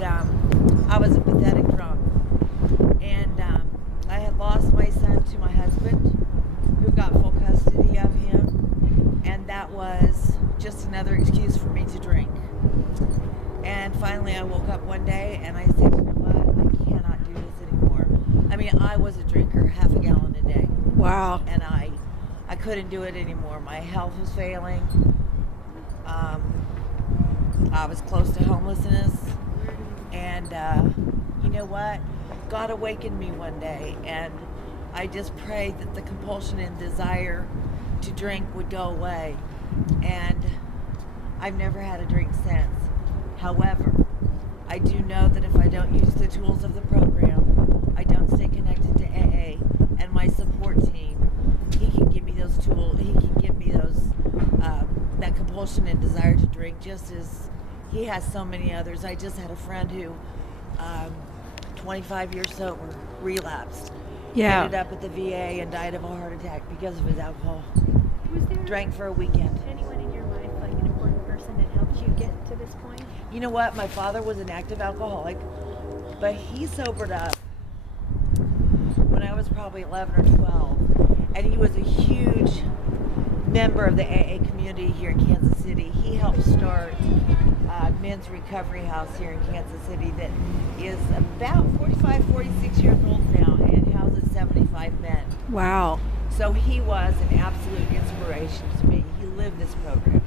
and I was a pathetic drunk. And I had lost my son to my husband, who got full custody of him, and that was just another excuse for me to drink. And finally I woke up one day and I said, you know what, I cannot do this anymore. I mean, I was a drinker, half a gallon a day. Wow. And I couldn't do it anymore. My health was failing. I was close to homelessness. And you know what? God awakened me one day, and I just prayed that the compulsion and desire to drink would go away. And I've never had a drink since. However, I do know that if I don't use the tools of the program, I don't stay connected to AA and my support team, he can give me those tools, he can give me those, that compulsion and desire to drink, just as he has so many others. I just had a friend who, 25 years sober, relapsed. Yeah. Ended up at the VA and died of a heart attack because of his alcohol. Was there Drank for a weekend. anyone in your life, like an important person that helped you get to this point? You know what? My father was an active alcoholic, but he sobered up when I was probably 11 or 12, and he was a huge member of the AA community here in Kansas City. He helped start Men's Recovery House here in Kansas City that is about 45, 46 years old now and houses 75 men. Wow. So he was an absolute inspiration to me. He lived this program.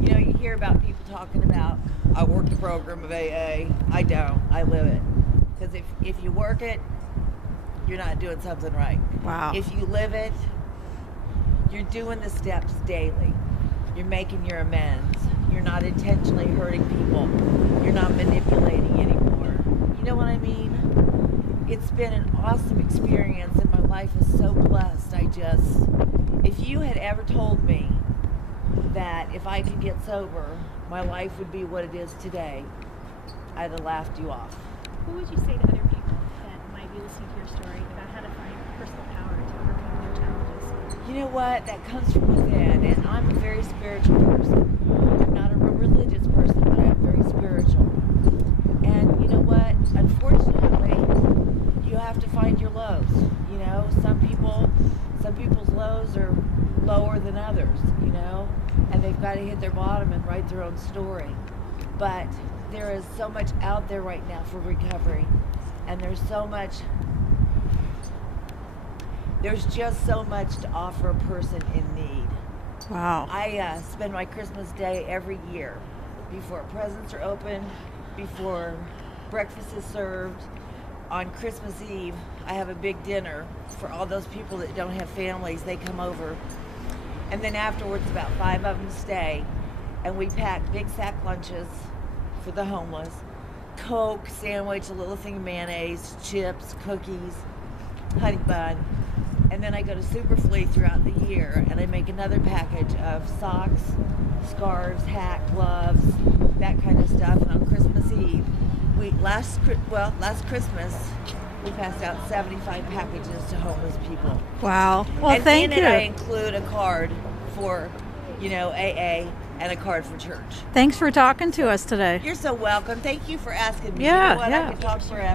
You know, you hear about people talking about, I work the program of AA. I don't. I live it. Because if you work it, you're not doing something right. Wow. If you live it, you're doing the steps daily. You're making your amends. You're not intentionally hurting people. You're not manipulating anymore. You know what I mean? It's been an awesome experience, and my life is so blessed. If you had ever told me that if I could get sober, my life would be what it is today, I'd have laughed you off. What would you say to other people that might be listening to your story about how to find personal power to overcome their challenges? You know what? That comes from within, and I'm a very spiritual person. I'm not a religious person, but I'm very spiritual. And you know what? Unfortunately, you have to find your lows. You know, some people's lows are lower than others, you know, and they've got to hit their bottom and write their own story. But there is so much out there right now for recovery, and there's just so much to offer a person in need. Wow. I spend my Christmas day every year before presents are opened, before breakfast is served. On Christmas Eve, I have a big dinner for all those people that don't have families. They come over. And then afterwards, about 5 of them stay. And we pack big sack lunches for the homeless. Coke, sandwich, a little thing of mayonnaise, chips, cookies, honey bun. And then I go to Superfleet throughout the year, and I make another package of socks, scarves, hat, gloves, that kind of stuff. And on Christmas Eve, last Christmas, we passed out 75 packages to homeless people. Wow. Well, And thank in you. it, I include a card for, AA and a card for church. Thanks for talking to us today. You're so welcome. Thank you for asking me. Yeah, You know what? yeah. I could talk forever.